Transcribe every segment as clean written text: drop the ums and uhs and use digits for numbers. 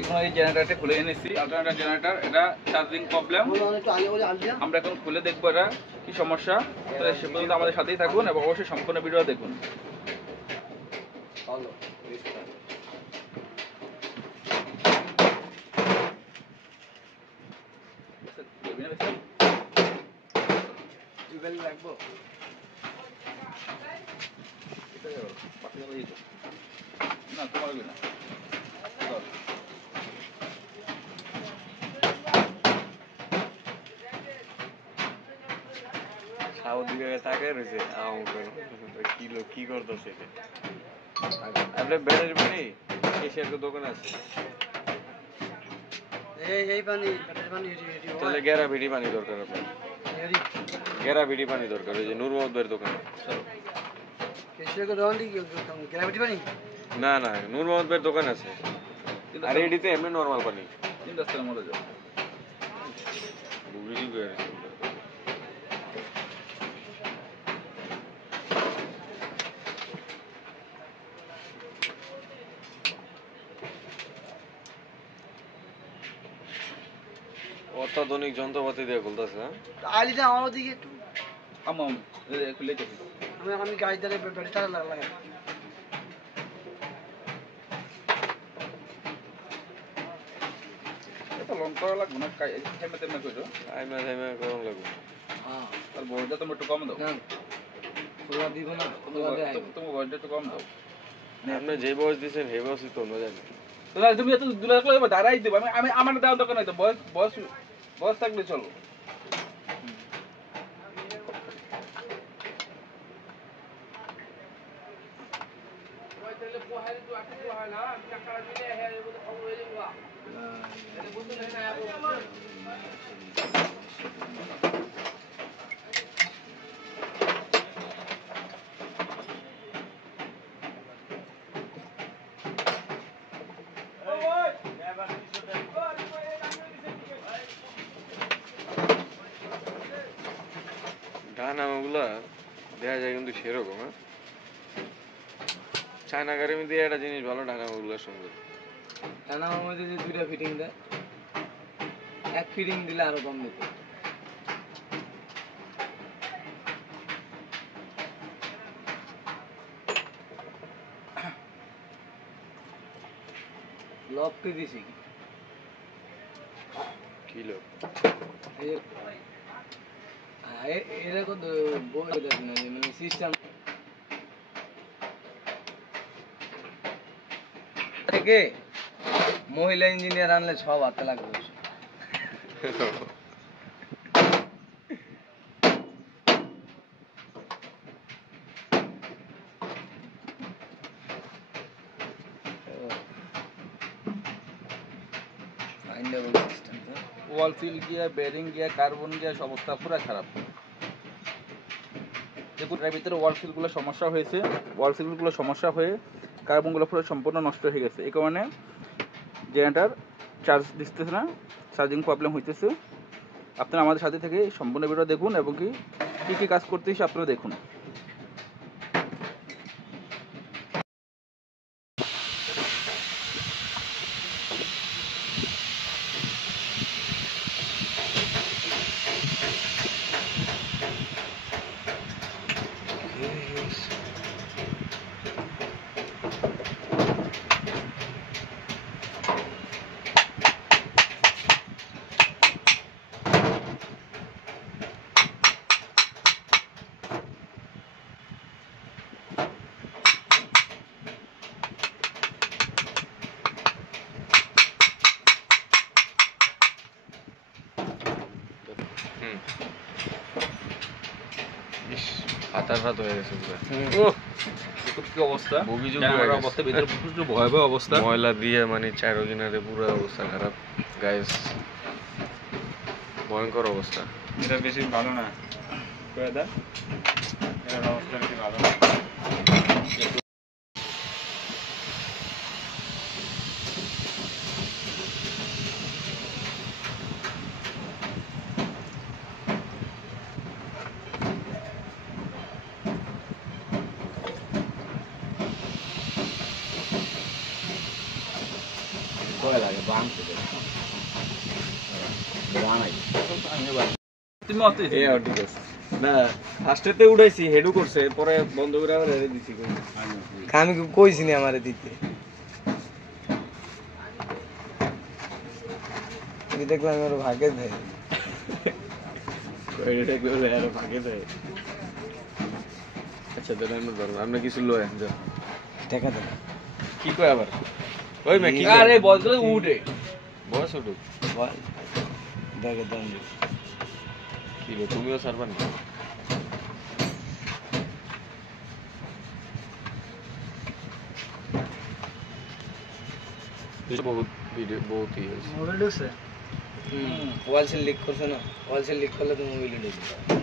এখন এই জেনারেটরটা খুলে এনেছি, অল্টারনেটর জেনারেটর। এটা চার্জিং প্রবলেম। আমরা এখন খুলে দেখবো এটা কি সমস্যা। তাহলে সে পর্যন্ত আমাদের সাথেই থাকুন এবং অবশ্যই সম্পূর্ণ ভিডিও দেখুন। রাখবো না তোমার না তাকায় রয়েছে কি করতেছে আপনার ব্যাটারি পানি এশিয়ার দোকান আছে তাহলে গ্যারাভিডি পানি দরকার আপনার গ্যারাভিডি পানি দরকার ওই যে নূর মোহাম্মদের দোকানে না না নূর মোহাম্মদের দোকান আছে আর এডিতে এমনি নরমাল পানি কিন্তু আসলে মরে যাও বুঝি অত্যাধুনিক যন্ত্রপাতি দিয়ে খুলতেছে আলিটা আমার দিকে একটু খুলে গেছি আমি গাড়ি দাঁড়িয়ে ব্যাটারি চালা লাগাই এটা লং করা লাগবে না থেমে থেমে করো টাইমে গরম লাগবে হ্যাঁ তার বড়টা তুমি একটু কম দাও খোলা দিব না তুমি বড়টা একটু কম দাও আপনি যে বয়স দিয়েছেন সেই বয়সই তো অন্য জানি তাহলে তুমি এত দুলা করে দাঁড়াই দেবো আমি আমার দেওয়ার দোকান হয়তো বয়স বয়স বয়স থাকলে চলো ডানামাগুলা দেখা যায় কিন্তু সেরকম হ্যাঁ চায়না গাড়ির মধ্যে একটা জিনিস ভালো ডানামাগুলার সঙ্গে ডানামার মধ্যে যে দুইটা ফিটিং দেয় এক ফিটিং দিলে আরো কম দিত লকটি দিছি কি লোক এরকম বই দেখি না মানে সিস্টেম থেকে মহিলা ইঞ্জিনিয়ার আনলে সব হাতে লাগবে ওয়াল সিল গিয়া বেরিং গিয়া কার্বন গিয়া অবস্থা পুরো খারাপ দেখুন এর ভিতরে ওয়াল সিলগুলো সমস্যা হয়েছে ওয়াল সিলগুলো সমস্যা হয়ে কার্বনগুলো পুরো সম্পূর্ণ নষ্ট হয়ে গেছে এই কারণে জেনারেটর চার্জ দিতেছে না চার্জিং প্রবলেম হইতেছে আপনারা আমাদের সাথে থেকে সম্পূর্ণ ভিডিও দেখুন এবং কি কি কাজ করতেছে আপনারা দেখুন হাতার হাত হয়ে গেছে কি অবস্থা অবস্থা ভিতরে প্রচুর ভয়াবহ অবস্থা ময়লা দিয়ে মানে চারো কিনারে পুরো অবস্থা খারাপ গাইস ভয়ঙ্কর অবস্থা এটা বেশি ভালো না এটা অবস্থা বেশি ভালো না ভয় লাগে বাংছে বানাই তুমি অত এই ঠিক আছে না ফার্স্টেতে উড়াইছি হেডু করছে পরে বন্ধ করে আবার হেডে দিছি আমি কইছি না আমারে দিতে আমি দেখলাম আমার ভাগে দেয় এটা দেখলে আর ভাগে দেয় আচ্ছা দেন আমরা ধরুন আমরা কিছু লয় যা টাকা দেন কি কয় আবার ওই মে কি আরে বলতো উঠে বয়স উঠুক বল দেখে দেন কি রে তুমিও সারবান বহুত ভিডিও বহুত ইয়ে হয়েছে মোবাইল ঢুকছে ওয়াল সেল লিক করছে না ওয়াল সেল লিক করলে তো মোবাইল ঢুকবে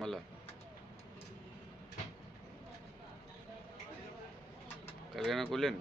বলো কালকে না করলেন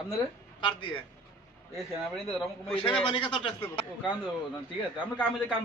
আপনারা কার দিয়ে এই সেনাবাহিনীতে রকম ওই সেনাবাহিনীকে তো ট্যাক্স দেবো ও কান দেবো না ঠিক আছে আমরা কামে কাম